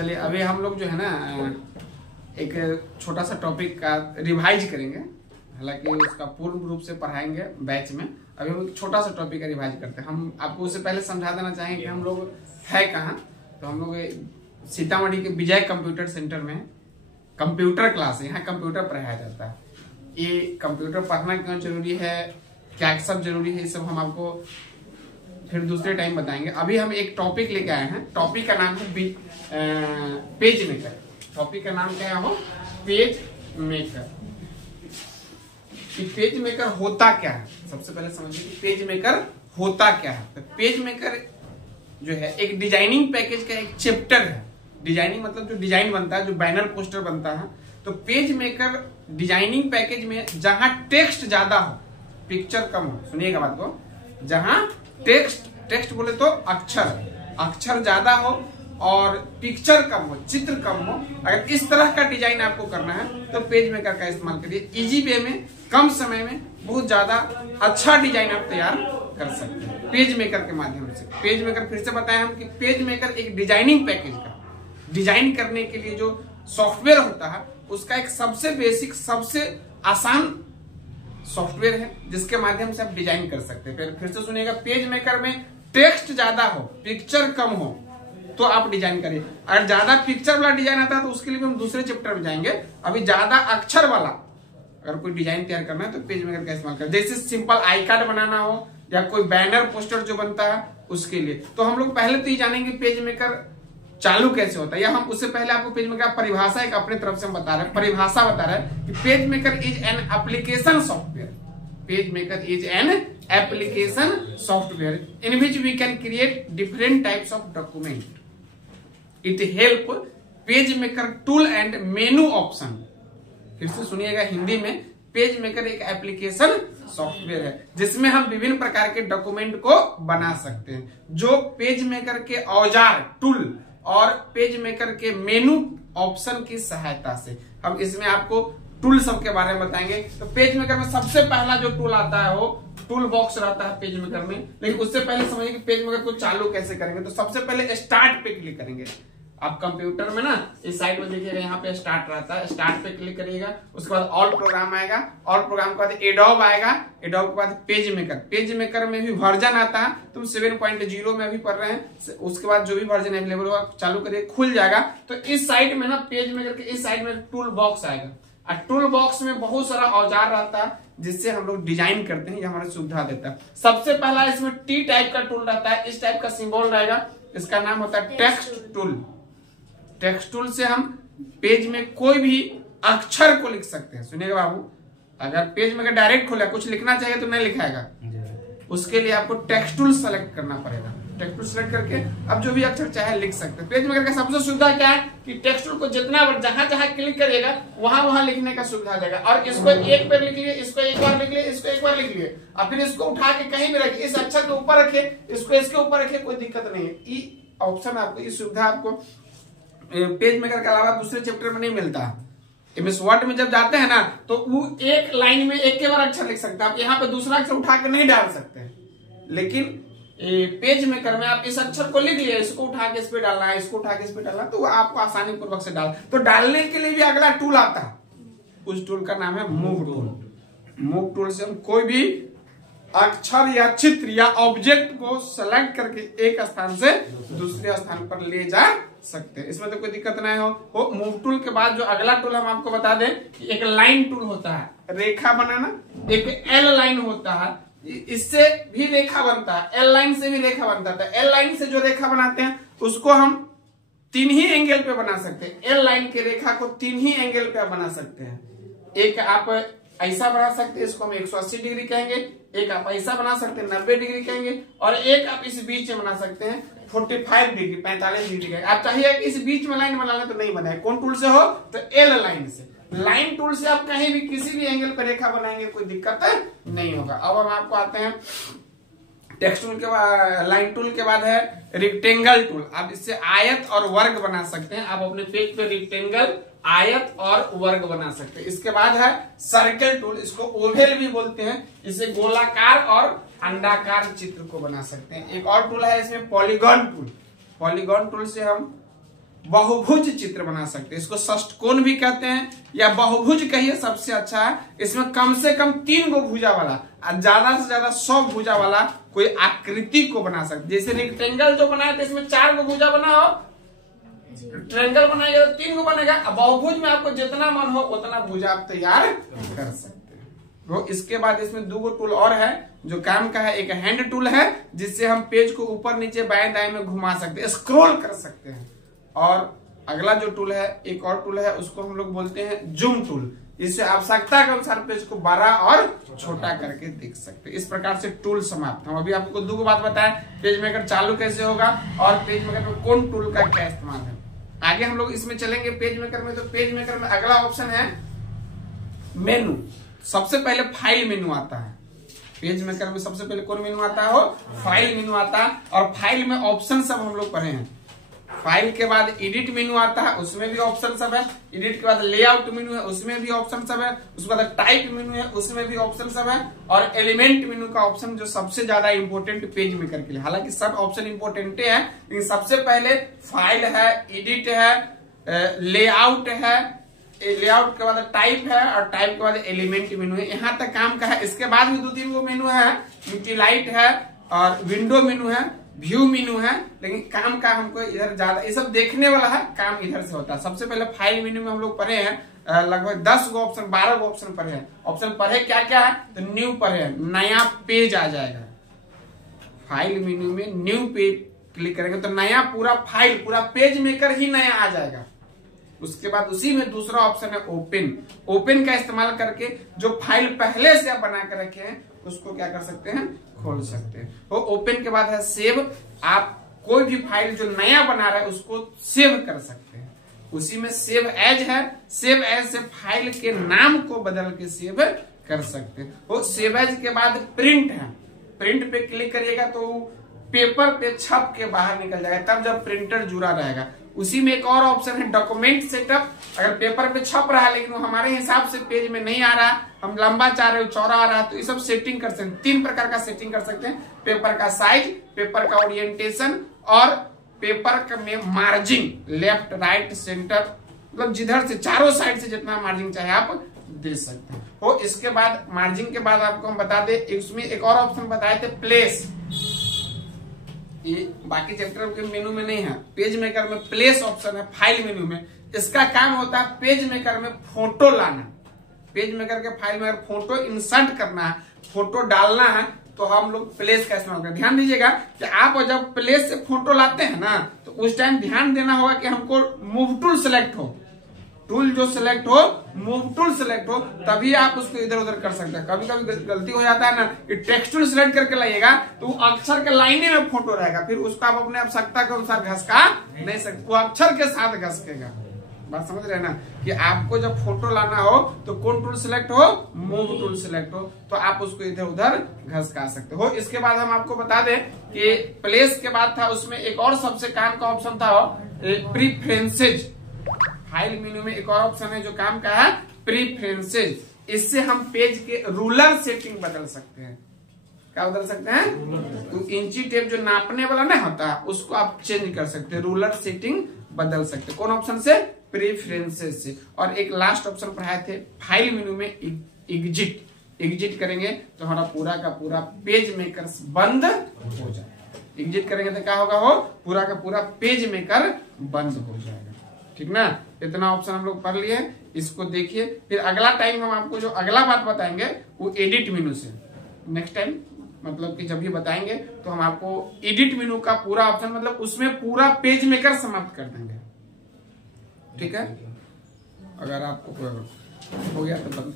चलिए अभी हम लोग जो है ना एक छोटा सा टॉपिक का रिवाइज करेंगे, हालांकि उसका पूर्ण रूप से पढ़ाएंगे बैच में। अभी हम एक छोटा सा टॉपिक का रिवाइज करते हैं। हम आपको उससे पहले समझा देना चाहेंगे कि हम लोग है कहाँ। तो हम लोग सीतामढ़ी के विजय कंप्यूटर सेंटर में कंप्यूटर क्लास है, यहाँ कंप्यूटर पढ़ाया जाता है। ये कंप्यूटर पढ़ना क्यों जरूरी है, क्या सब जरूरी है, ये सब हम आपको फिर दूसरे टाइम बताएंगे। अभी हम एक टॉपिक लेके आए हैं। टॉपिक का नाम है पेज मेकर। टॉपिक का नाम क्या है? हो पेज मेकर। कि पेज मेकर होता क्या है, सबसे पहले समझिए कि पेज मेकर होता क्या है। तो पेज मेकर जो है एक डिजाइनिंग पैकेज का एक चैप्टर है। डिजाइनिंग मतलब जो डिजाइन बनता है, जो बैनर पोस्टर बनता है। तो पेज मेकर डिजाइनिंग पैकेज में जहां टेक्स्ट ज्यादा हो, पिक्चर कम हो, सुनिएगा बात को, जहां टेक्स्ट बोले तो अक्षर ज्यादा हो और पिक्चर कम हो, चित्र कम हो, अगर इस तरह का डिजाइन आपको करना है तो पेज मेकर का इस्तेमाल करिए। इजी वे में, कम समय में बहुत ज्यादा अच्छा डिजाइन आप तैयार कर सकते हैं पेज मेकर के माध्यम से। पेज मेकर फिर से बताएं हम कि पेज मेकर एक डिजाइनिंग पैकेज का डिजाइन करने के लिए जो सॉफ्टवेयर होता है उसका एक सबसे बेसिक, सबसे आसान सॉफ्टवेयर है जिसके माध्यम से आप डिजाइन कर सकते हैं। फिर से सुनिएगा, पेज मेकर में टेक्स्ट ज्यादा हो, पिक्चर कम हो तो आप डिजाइन करिए। अगर ज्यादा पिक्चर वाला डिजाइन आता है तो उसके लिए भी हम दूसरे चैप्टर में जाएंगे। अभी ज्यादा अक्षर वाला अगर कोई डिजाइन तैयार करना है तो पेज मेकर का इस्तेमाल करें। जैसे सिंपल आई कार्ड बनाना हो या कोई बैनर पोस्टर जो बनता है उसके लिए। तो हम लोग पहले तो ये जानेंगे पेज मेकर चालू कैसे होता है, या हम उससे पहले आपको पेज मेकर परिभाषा एक अपने तरफ से हम बता रहे हैं। परिभाषा बता रहे हैं कि PageMaker is an application software. PageMaker is an application software in which we can create different types of document. It help PageMaker tool and menu option. फिर से सुनिएगा हिंदी में, पेज मेकर एक application software है जिसमें हम विभिन्न प्रकार के डॉक्यूमेंट को बना सकते हैं, जो पेज मेकर के औजार, टूल और पेज मेकर के मेनू ऑप्शन की सहायता से। हम इसमें आपको टूल सब के बारे में बताएंगे। तो पेज मेकर में सबसे पहला जो टूल आता है वो टूल बॉक्स रहता है पेज मेकर में। लेकिन उससे पहले समझिए कि पेज मेकर को चालू कैसे करेंगे। तो सबसे पहले स्टार्ट पे क्लिक करेंगे। आप कंप्यूटर में ना इस साइड में देखिएगा, यहाँ पे स्टार्ट रहता है, स्टार्ट पे क्लिक करिएगा। उसके बाद ऑल प्रोग्राम आएगा, ऑल प्रोग्राम के बाद एडोब आएगा, एडोब के बाद पेज मेकर। पेज मेकर में भी वर्जन आता है, तुम 7.0 में अभी पढ़ रहे हैं। उसके बाद जो भी वर्जन अवेलेबल होगा चालू करिए, खुल जाएगा। तो इस साइड में ना पेज मेकर के इस साइड में टूल बॉक्स आएगा और टूल बॉक्स में बहुत सारा औजार रहता है जिससे हम लोग डिजाइन करते हैं, ये हमारी सुविधा देता है। सबसे पहला इसमें टी टाइप का टूल रहता है, इस टाइप का सिंबल रहेगा, इसका नाम होता है टेक्स्ट टूल। टेक्स्ट टूल से हम पेज में कोई भी अक्षर को लिख सकते हैं। सुनिएगा बाबू, अगर पेज में डायरेक्ट खोला कुछ लिखना चाहिए तो नहीं लिखाएगा, उसके लिए आपको टेक्स्ट टूल सेलेक्ट करना पड़ेगा। टेक्स्ट टूल सेलेक्ट करके अब जो भी अक्षर चाहे लिख सकते हैं। पेज मेकर का सबसे सुविधा क्या है कि टेक्स्ट टूल को जितना बार जहां जहां क्लिक करिएगा वहां लिखने का सुविधा देगा। और इसको एक बार लिख लिए, इसको एक बार लिख लिए, इसको एक बार लिख लिए, और फिर इसको उठा के कहीं भी रखिए, इस अक्षर के ऊपर रखिए, इसको इसके ऊपर रखिए, कोई दिक्कत नहीं है। ये ऑप्शन आपको, ये सुविधा आपको पेज मेकर के अलावा दूसरे चैप्टर में नहीं मिलता। एमएस वर्ड में जब जाते हैं ना तो वो एक लाइन में एक के बार अक्षर लिख सकते हैं। आप यहाँ पे दूसरा अक्षर उठा के नहीं डाल सकते, लेकिन पेज मेकर में आप इस अक्षर को लिख लिया, इसको उठा के इस पे डालना है, इसको उठा के इस पे डालना, तो आपको आसानी पूर्वक से डाल। तो डालने के लिए भी अगला टूल आता है, उस टूल का नाम है मूव टूल। मूव टूल से हम कोई भी अक्षर या चित्र या ऑब्जेक्ट को सेलेक्ट करके एक स्थान से दूसरे स्थान पर ले जा सकते हैं। इसमें तो कोई दिक्कत नहीं हो। मूव टूल के बाद जो अगला टूल हम आपको बता दें कि एक लाइन टूल होता है, रेखा बनाना। एक एल लाइन होता है, इससे भी रेखा बनता है, एल लाइन से भी रेखा बनता है। एल लाइन से जो रेखा बनाते हैं उसको हम 3 ही एंगल पे बना सकते हैं। एल लाइन की रेखा को 3 ही एंगल पे बना सकते हैं। एक आप ऐसा बना सकते हैं, इसको हम 180 डिग्री कहेंगे। एक आप ऐसा बना सकते हैं, 90 डिग्री कहेंगे। और एक आप इस बीच में बना सकते हैं, 45 डिग्री, 45 डिग्री कहेंगे। आप चाहिए कि इस बीच में लाइन बनाना तो नहीं बनाए, कौन टूल से हो तो एल लाइन से। लाइन टूल से आप कहीं भी किसी भी एंगल पर रेखा बनाएंगे, कोई दिक्कत नहीं होगा। अब हम आपको आते हैं टेक्स्ट टूल के बाद, लाइन टूल के बाद है रेक्टेंगल टूल। आप इससे आयत और वर्ग बना सकते हैं। आप अपने पेज पे रेक्टेंगल, आयत और वर्ग बना सकते हैं। इसके बाद है सर्कल टूल, इसको ओवेल भी बोलते हैं। इसे गोलाकार और अंडाकार चित्र को बना सकते हैं। एक और टूल है इसमें पॉलीगॉन टूल। पॉलीगॉन टूल से हम बहुभुज चित्र बना सकते हैं। इसको षष्ठकोण भी कहते हैं या बहुभुज कहिए, सबसे अच्छा है। इसमें कम से कम 3 गो भुजा वाला और ज्यादा से ज्यादा 100 भुजा वाला कोई आकृति को बना सकते। जैसे रेक्टेंगल जो बनाया था इसमें 4 गो भुजा बना हो, ट्रायंगल बनाएगा तो 3 गो बनेगा। अब बहुभुज में आपको जितना मन हो उतना भुजा आप तैयार कर सकते हैं। तो इसके बाद इसमें 2 गो टूल और है जो काम का है। एक हैंड टूल है जिससे हम पेज को ऊपर नीचे बाएं दाएं में घुमा सकते हैं, स्क्रॉल कर सकते हैं। और अगला जो टूल है, एक और टूल है, उसको हम लोग बोलते हैं जूम टूल। इससे आवश्यकता के अनुसार पेज को बड़ा और छोटा करके देख सकते हैं। इस प्रकार से टूल समाप्त। हम अभी आपको 2 बात बताएं, पेज मेकर चालू कैसे होगा और पेज मेकर में कौन टूल का क्या इस्तेमाल है। आगे हम लोग इसमें चलेंगे पेज मेकर में। तो पेज मेकर में अगला ऑप्शन है मेनू। सबसे पहले फाइल मेनू आता है। पेज मेकर में सबसे पहले कौन मेनू आता है? हो फाइल मेनू आता है। और फाइल में ऑप्शन सब हम लोग पढ़े हैं। फाइल के बाद एडिट मेनू आता है, उसमें भी ऑप्शन सब है। एडिट के बाद लेआउट मेनू है, उसमें भी ऑप्शन सब है। उसके बाद टाइप मेनू है, उसमें भी ऑप्शन सब है। और एलिमेंट मेनू का ऑप्शन जो सबसे ज्यादा इंपोर्टेंट पेज मेकर के लिए, हालांकि सब ऑप्शन इंपोर्टेंट है लेकिन सबसे पहले फाइल है, एडिट है, लेआउट है, लेआउट के बाद टाइप है और टाइप के बाद एलिमेंट मेनू है। यहाँ तक काम का है। इसके बाद भी 2-3 गो मेनू है, यूटिलाइट है और विंडो मेनू है, व्यू मेनू है। लेकिन काम का हमको इधर ज्यादा, ये सब देखने वाला है, काम इधर से होता है। सबसे पहले फाइल मेनू में हम लोग पढ़े हैं लगभग 10 गो ऑप्शन, 12 गो ऑप्शन पढ़े हैं। ऑप्शन पढ़े क्या क्या है? तो न्यू पढ़े, नया पेज आ जाएगा। फाइल मेनू में न्यू पेज क्लिक करेंगे तो नया पूरा फाइल, पूरा पेज मेकर ही नया आ जाएगा। उसके बाद उसी में दूसरा ऑप्शन है ओपन। ओपन का इस्तेमाल करके जो फाइल पहले से आप बना कर रखे हैं उसको क्या कर सकते हैं? खोल सकते हैं। तो ओपन के बाद है सेव। आप कोई भी फाइल जो नया बना रहे हैं उसको सेव कर सकते हैं। उसी में सेव एज है। सेव एज से फाइल के नाम को बदल के सेव कर सकते हैं। वो सेव एज के बाद प्रिंट है। प्रिंट पे क्लिक करिएगा तो पेपर पे छप के बाहर निकल जाएगा, तब जब प्रिंटर जुड़ा रहेगा। उसी में एक और ऑप्शन है डॉक्यूमेंट सेटअप। अगर पेपर पे छप रहा है लेकिन वो हमारे हिसाब से पेज में नहीं आ रहा, हम लंबा चाह रहे हो, चौड़ा आ रहा है, तो ये सब सेटिंग कर सकते हैं। 3 प्रकार का सेटिंग कर सकते हैं। पेपर का साइज, पेपर का ओरिएंटेशन और पेपर में मार्जिन, लेफ्ट राइट सेंटर, मतलब जिधर से चारों साइड से जितना मार्जिन चाहे आप दे सकते हैं। तो इसके बाद मार्जिन के बाद आपको हम बता दें, इसमें एक और ऑप्शन बताए थे प्लेस। ये बाकी चैप्टर के मेनू में नहीं है, पेज मेकर में प्लेस ऑप्शन है फाइल मेनू में। इसका काम होता है पेज मेकर में फोटो लाना। पेज मेकर के फाइल में अगर फोटो इंसर्ट करना है, फोटो डालना है, तो हम लोग प्लेस का इस्तेमाल करें। ध्यान दीजिएगा कि आप जब प्लेस से फोटो लाते हैं ना, तो उस टाइम ध्यान देना होगा कि हमको मूव टूल सेलेक्ट हो। टूल जो सिलेक्ट हो, मूव टूल सिलेक्ट हो, तभी आप उसको इधर उधर कर सकते हैं। कभी कभी गलती हो जाता है ना कि टेक्स्ट टूल सिलेक्ट करके लाइएगा तो अक्षर के लाइने में फोटो रहेगा, फिर उसको आप अपने आवश्यकता के अनुसार घसका नहीं सकते, वो अक्षर के साथ घसकेगा। बात समझ रहे हैं ना कि आपको जब फोटो लाना हो तो कौन टूल सिलेक्ट हो? मूव टूल सिलेक्ट हो, तो आप उसको इधर उधर घसका सकते हो। इसके बाद हम आपको बता दें कि प्लेस के बाद था उसमें एक और सबसे काम का ऑप्शन था प्रीफरेंसेज। फाइल मेनू में एक और ऑप्शन है जो काम का है प्रीफरेंसेज। इससे हम पेज के रूलर सेटिंग बदल सकते हैं। क्या बदल सकते हैं? तो इंची टेप जो नापने वाला ना होता है उसको आप चेंज कर सकते हैं, रूलर सेटिंग बदल सकते हैं। कौन ऑप्शन से? प्रीफरेंसेस से। और एक लास्ट ऑप्शन पढ़ाए थे फाइल मेनू में एग्जिट। एग्जिट करेंगे तो हमारा पूरा का पूरा पेज मेकर बंद हो जाए। एग्जिट करेंगे तो क्या होगा? हो पूरा का पूरा पेज मेकर बंद हो जाएगा। ठीक ना? इतना ऑप्शन हम लोग पढ़ लिए, इसको देखिए। फिर अगला टाइम हम आपको जो अगला बात बताएंगे वो एडिट मेनू से। नेक्स्ट टाइम मतलब कि जब भी बताएंगे तो हम आपको एडिट मेनू का पूरा ऑप्शन, मतलब उसमें पूरा पेज मेकर समाप्त कर देंगे। ठीक है? अगर आपको हो गया तो बंद